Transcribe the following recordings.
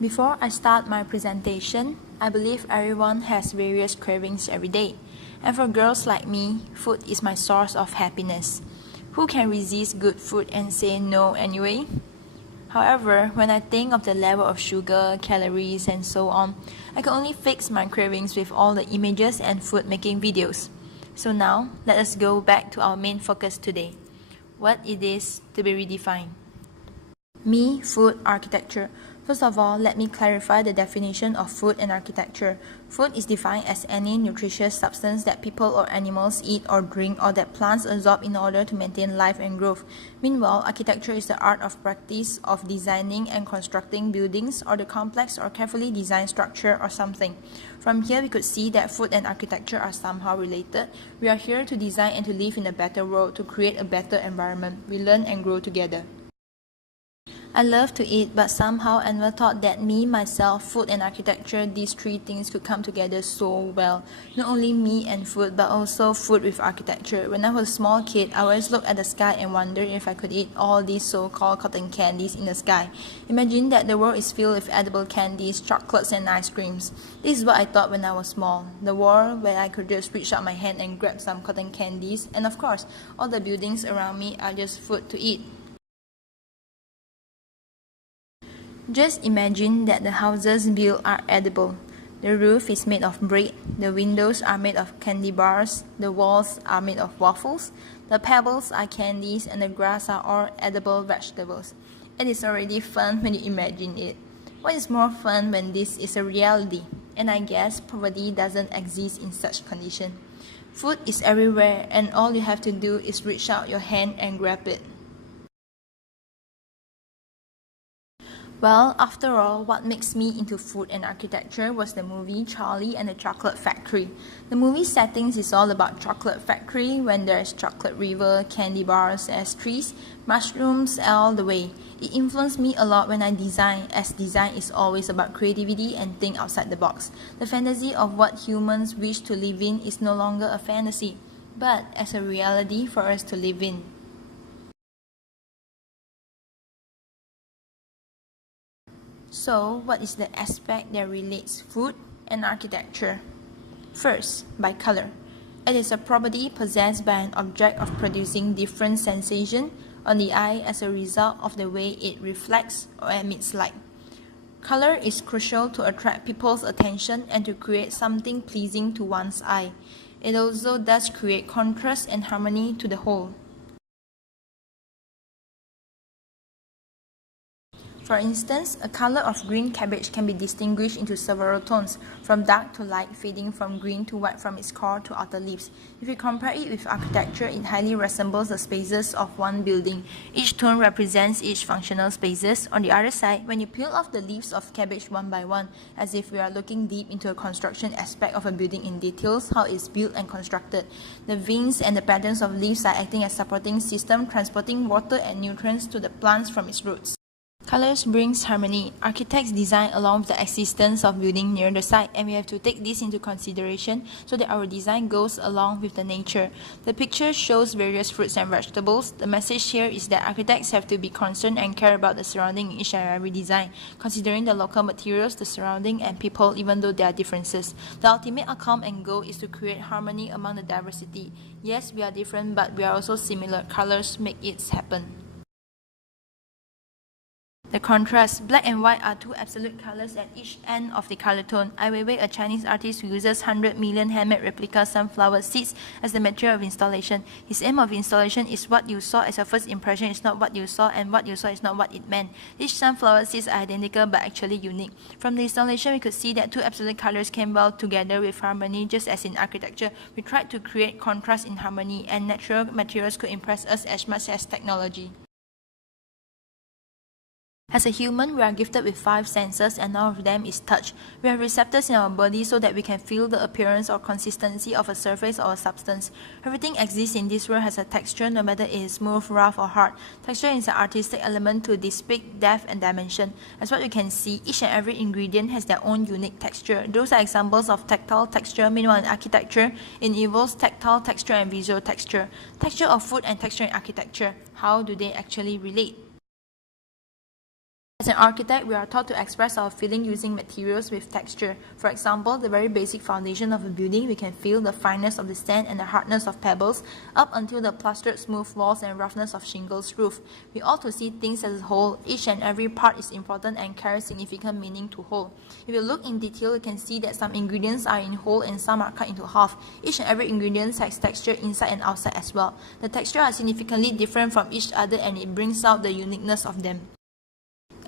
Before I start my presentation, I believe everyone has various cravings every day. And for girls like me, food is my source of happiness. Who can resist good food and say no anyway? However, when I think of the level of sugar, calories, and so on, I can only fix my cravings with all the images and food making videos. So now, let us go back to our main focus today. What it is to be redefined. Me, food, architecture. First of all, let me clarify the definition of food and architecture. Food is defined as any nutritious substance that people or animals eat or drink or that plants absorb in order to maintain life and growth. Meanwhile, architecture is the art of practice of designing and constructing buildings or the complex or carefully designed structure or something. From here, we could see that food and architecture are somehow related. We are here to design and to live in a better world, to create a better environment. We learn and grow together. I love to eat, but somehow I never thought that me, myself, food and architecture, these three things could come together so well. Not only me and food, but also food with architecture. When I was a small kid, I always looked at the sky and wondered if I could eat all these so-called cotton candies in the sky. Imagine that the world is filled with edible candies, chocolates and ice creams. This is what I thought when I was small. The world where I could just reach out my hand and grab some cotton candies. And of course, all the buildings around me are just food to eat. Just imagine that the houses built are edible. The roof is made of bread, the windows are made of candy bars, the walls are made of waffles, the pebbles are candies, and the grass are all edible vegetables. It is already fun when you imagine it. What is more fun when this is a reality? And I guess poverty doesn't exist in such condition. Food is everywhere, and all you have to do is reach out your hand and grab it. Well, after all, what makes me into food and architecture was the movie Charlie and the Chocolate Factory. The movie settings is all about chocolate factory when there's chocolate river, candy bars as trees, mushrooms all the way. It influenced me a lot when I design, as design is always about creativity and think outside the box. The fantasy of what humans wish to live in is no longer a fantasy, but as a reality for us to live in. So, what is the aspect that relates food and architecture? First, by color. It is a property possessed by an object of producing different sensation on the eye as a result of the way it reflects or emits light. Color is crucial to attract people's attention and to create something pleasing to one's eye. It also does create contrast and harmony to the whole. For instance, a color of green cabbage can be distinguished into several tones, from dark to light, fading from green to white from its core to outer leaves. If you compare it with architecture, it highly resembles the spaces of one building. Each tone represents each functional spaces. On the other side, when you peel off the leaves of cabbage one by one, as if we are looking deep into a construction aspect of a building in details, how it's built and constructed. The veins and the patterns of leaves are acting as supporting system, transporting water and nutrients to the plants from its roots. Colors brings harmony. Architects design along with the existence of building near the site, and we have to take this into consideration so that our design goes along with the nature. The picture shows various fruits and vegetables. The message here is that architects have to be concerned and care about the surrounding in each and every design, considering the local materials, the surrounding, and people, even though there are differences. The ultimate outcome and goal is to create harmony among the diversity. Yes, we are different, but we are also similar. Colors make it happen. The contrast. Black and white are two absolute colors at each end of the color tone. Ai Weiwei, a Chinese artist who uses 100 million handmade replica sunflower seeds as the material of installation. His aim of installation is what you saw as a first impression is not what you saw, and what you saw is not what it meant. These sunflower seeds are identical but actually unique. From the installation, we could see that two absolute colors came well together with harmony. Just as in architecture, we tried to create contrast in harmony, and natural materials could impress us as much as technology. As a human, we are gifted with 5 senses, and none of them is touch. We have receptors in our body so that we can feel the appearance or consistency of a surface or a substance. Everything exists in this world has a texture, no matter it is smooth, rough, or hard. Texture is an artistic element to depict depth and dimension. As what you can see, each and every ingredient has their own unique texture. Those are examples of tactile texture. Meanwhile, in architecture, it involves tactile texture and visual texture. Texture of food and texture in architecture. How do they actually relate? As an architect, we are taught to express our feeling using materials with texture. For example, the very basic foundation of a building, we can feel the fineness of the sand and the hardness of pebbles, up until the plastered smooth walls and roughness of shingles roof. We ought to see things as a whole. Each and every part is important and carries significant meaning to whole. If you look in detail, you can see that some ingredients are in whole and some are cut into half. Each and every ingredient has texture inside and outside as well. The texture are significantly different from each other and it brings out the uniqueness of them.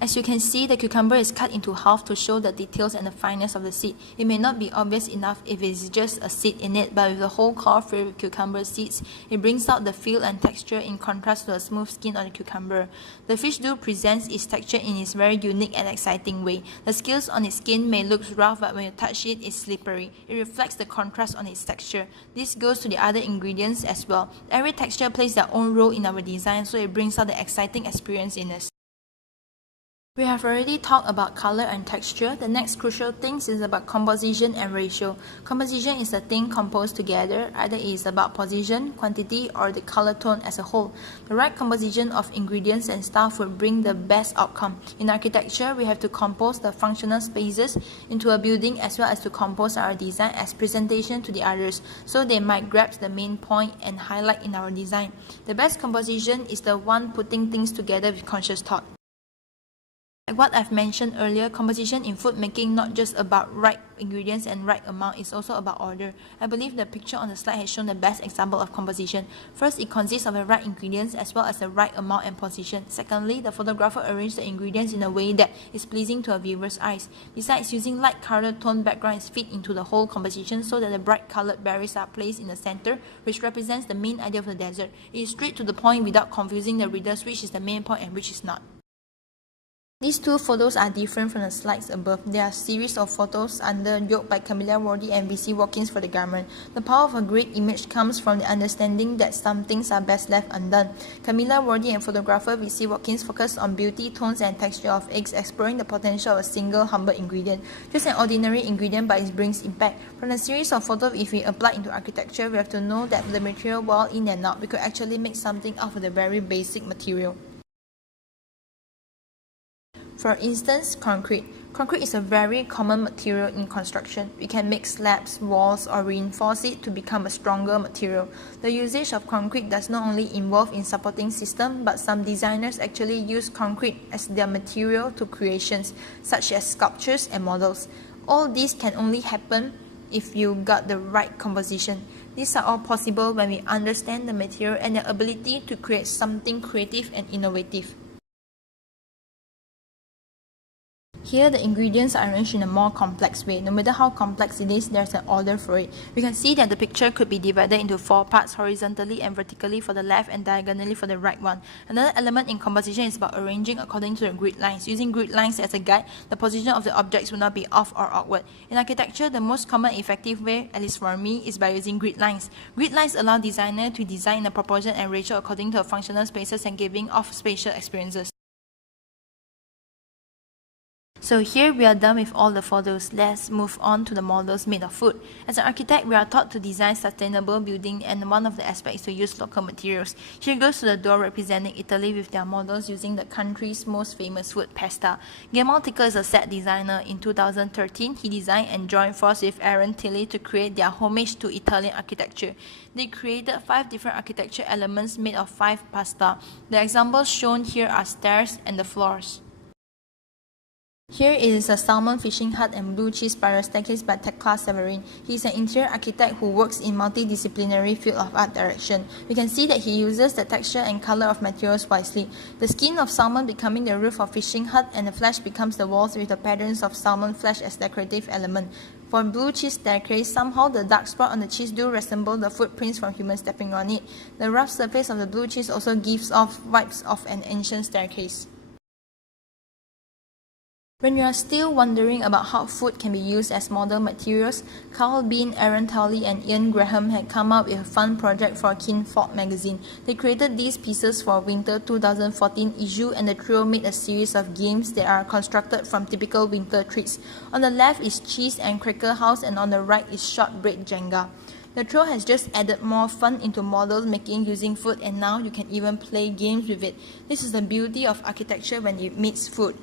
As you can see, the cucumber is cut into half to show the details and the fineness of the seed. It may not be obvious enough if it is just a seed in it, but with the whole core filled with cucumber seeds, it brings out the feel and texture in contrast to the smooth skin of the cucumber. The fish do presents its texture in its very unique and exciting way. The scales on its skin may look rough, but when you touch it, it's slippery. It reflects the contrast on its texture. This goes to the other ingredients as well. Every texture plays their own role in our design, so it brings out the exciting experience in us. We have already talked about color and texture. The next crucial thing is about composition and ratio. Composition is the thing composed together. Either it is about position, quantity, or the color tone as a whole. The right composition of ingredients and stuff will bring the best outcome. In architecture, we have to compose the functional spaces into a building as well as to compose our design as presentation to the others, so they might grasp the main point and highlight in our design. The best composition is the one putting things together with conscious thought. Like what I've mentioned earlier, composition in food making not just about right ingredients and right amount, it's also about order. I believe the picture on the slide has shown the best example of composition. First, it consists of the right ingredients as well as the right amount and position. Secondly, the photographer arranged the ingredients in a way that is pleasing to a viewer's eyes. Besides, using light colored tone background is fit into the whole composition so that the bright colored berries are placed in the center, which represents the main idea of the dessert. It is straight to the point without confusing the readers which is the main point and which is not. These two photos are different from the slides above. They are a series of photos undertook by Camilla Wardy and V.C. Watkins for the garment. The power of a great image comes from the understanding that some things are best left undone. Camilla Wardy and photographer V.C. Watkins focus on beauty, tones, and texture of eggs, exploring the potential of a single humble ingredient. Just an ordinary ingredient, but it brings impact. From the series of photos, if we apply into architecture, we have to know that the material, while in and out, we could actually make something out of the very basic material. For instance, concrete. Concrete is a very common material in construction. We can make slabs, walls, or reinforce it to become a stronger material. The usage of concrete does not only involve in supporting system, but some designers actually use concrete as their material to creations, such as sculptures and models. All this can only happen if you got the right composition. These are all possible when we understand the material and the ability to create something creative and innovative. Here, the ingredients are arranged in a more complex way. No matter how complex it is, there's an order for it. We can see that the picture could be divided into 4 parts, horizontally and vertically for the left and diagonally for the right one. Another element in composition is about arranging according to the grid lines. Using grid lines as a guide, the position of the objects will not be off or awkward. In architecture, the most common effective way, at least for me, is by using grid lines. Grid lines allow designers to design the proportion and ratio according to functional spaces and giving off spatial experiences. So here we are done with all the photos. Let's move on to the models made of food. As an architect, we are taught to design sustainable building, and one of the aspects is to use local materials. Here goes to the door representing Italy with their models using the country's most famous food, pasta. Guillermo Ticker is a set designer. In 2013, he designed and joined forces with Aaron Tilly to create their homage to Italian architecture. They created 5 different architecture elements made of 5 pasta. The examples shown here are stairs and the floors. Here is a salmon fishing hut and blue cheese spiral staircase by Tekla Severin. He is an interior architect who works in multidisciplinary field of art direction. We can see that he uses the texture and color of materials wisely. The skin of salmon becoming the roof of fishing hut, and the flesh becomes the walls with the patterns of salmon flesh as decorative element. For blue cheese staircase, somehow the dark spot on the cheese do resemble the footprints from humans stepping on it. The rough surface of the blue cheese also gives off vibes of an ancient staircase. When you are still wondering about how food can be used as model materials, Carl Bean, Aaron Towley, and Ian Graham had come up with a fun project for Kinfolk magazine. They created these pieces for Winter 2014 issue, and the trio made a series of games that are constructed from typical winter treats. On the left is Cheese and Cracker House, and on the right is Shortbread Jenga. The trio has just added more fun into model making using food, and now you can even play games with it. This is the beauty of architecture when it meets food.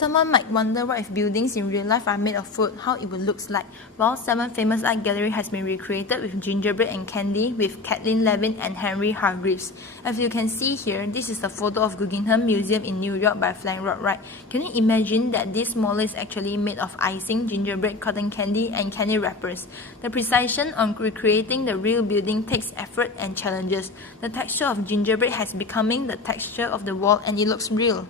Someone might wonder what if buildings in real life are made of food, how it would look like. Well, 7 famous art gallery has been recreated with gingerbread and candy with Kathleen Levin and Henry Hargreaves. As you can see here, this is a photo of Guggenheim Museum in New York by Frank Lloyd Wright. Can you imagine that this model is actually made of icing, gingerbread, cotton candy, and candy wrappers? The precision on recreating the real building takes effort and challenges. The texture of gingerbread has becoming the texture of the wall and it looks real.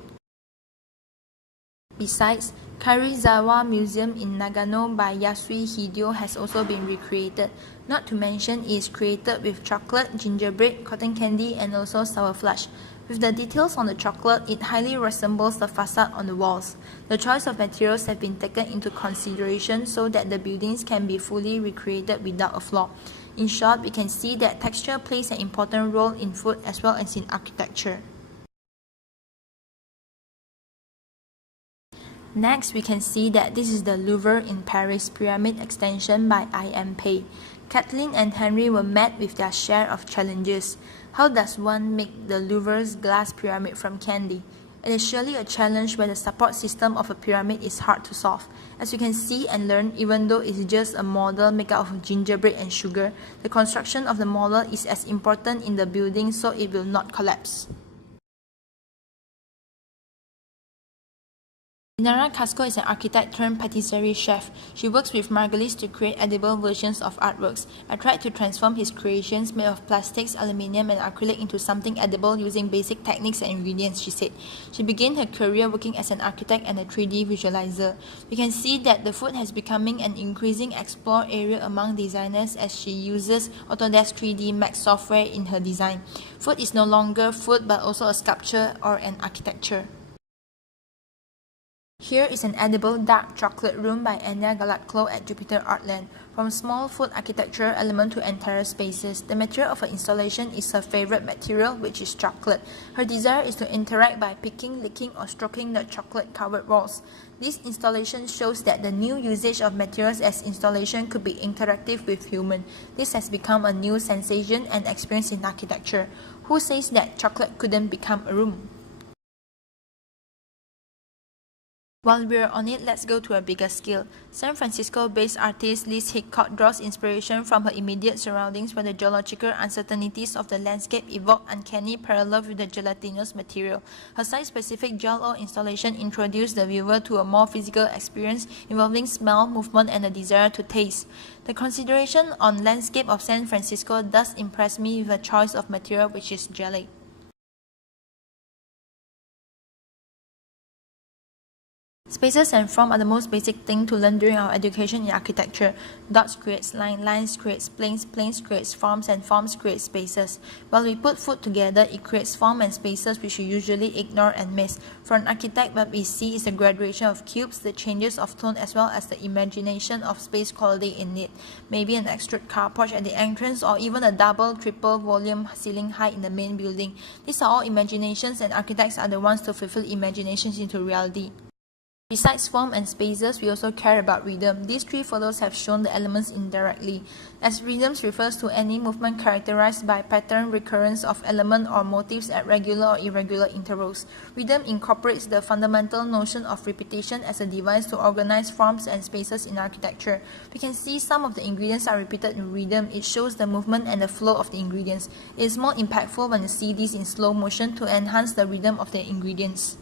Besides, Karuizawa Museum in Nagano by Yasui Hideo has also been recreated. Not to mention it is created with chocolate, gingerbread, cotton candy and also sour flush. With the details on the chocolate, it highly resembles the facade on the walls. The choice of materials have been taken into consideration so that the buildings can be fully recreated without a flaw. In short, we can see that texture plays an important role in food as well as in architecture. Next, we can see that this is the Louvre in Paris pyramid extension by I.M. Pei. Kathleen and Henry were met with their share of challenges. How does one make the Louvre's glass pyramid from candy? It is surely a challenge where the support system of a pyramid is hard to solve. As you can see and learn, even though it is just a model made out of gingerbread and sugar, the construction of the model is as important in the building so it will not collapse. Inara Casco is an architect turned patisserie chef. She works with Margulies to create edible versions of artworks. I tried to transform his creations made of plastics, aluminium and acrylic into something edible using basic techniques and ingredients, she said. She began her career working as an architect and a 3D visualizer. We can see that the food has becoming an increasing explore area among designers as she uses Autodesk 3D Max software in her design. Food is no longer food but also a sculpture or an architecture. Here is an edible dark chocolate room by Anya Galatclo at Jupiter Artland. From small food architecture element to entire spaces, the material of her installation is her favorite material, which is chocolate. Her desire is to interact by picking, licking or stroking the chocolate-covered walls. This installation shows that the new usage of materials as installation could be interactive with human. This has become a new sensation and experience in architecture. Who says that chocolate couldn't become a room? While we're on it, let's go to a bigger scale. San Francisco-based artist Liz Hickok draws inspiration from her immediate surroundings where the geological uncertainties of the landscape evoke uncanny parallel with the gelatinous material. Her site-specific gel installation introduced the viewer to a more physical experience involving smell, movement, and a desire to taste. The consideration on landscape of San Francisco does impress me with a choice of material which is jelly. Spaces and form are the most basic thing to learn during our education in architecture. Dots creates lines, lines creates planes, planes creates forms, and forms create spaces. While we put food together, it creates form and spaces which we usually ignore and miss. For an architect, what we see is the graduation of cubes, the changes of tone as well as the imagination of space quality in it. Maybe an extrude car porch at the entrance or even a double, triple volume ceiling height in the main building. These are all imaginations and architects are the ones to fulfill imaginations into reality. Besides form and spaces, we also care about rhythm. These 3 photos have shown the elements indirectly, as rhythms refers to any movement characterized by pattern recurrence of element or motifs at regular or irregular intervals. Rhythm incorporates the fundamental notion of repetition as a device to organize forms and spaces in architecture. We can see some of the ingredients are repeated in rhythm. It shows the movement and the flow of the ingredients. It is more impactful when you see these in slow motion to enhance the rhythm of the ingredients.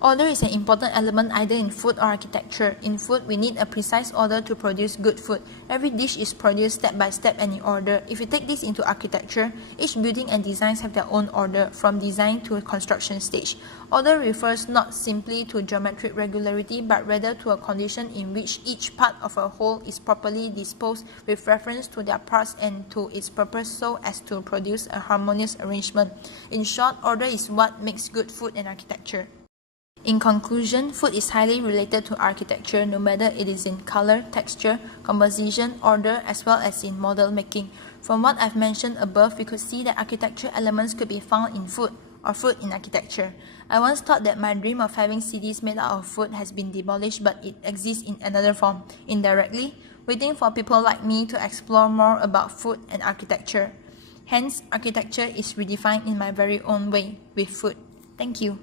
Order is an important element either in food or architecture. In food, we need a precise order to produce good food. Every dish is produced step by step and in order. If you take this into architecture, each building and designs have their own order, from design to construction stage. Order refers not simply to geometric regularity, but rather to a condition in which each part of a whole is properly disposed with reference to their parts and to its purpose so as to produce a harmonious arrangement. In short, order is what makes good food and architecture. In conclusion, food is highly related to architecture, no matter it is in color, texture, composition, order, as well as in model making. From what I've mentioned above, we could see that architecture elements could be found in food or food in architecture. I once thought that my dream of having cities made out of food has been demolished, but it exists in another form, indirectly, waiting for people like me to explore more about food and architecture. Hence, architecture is redefined in my very own way with food. Thank you.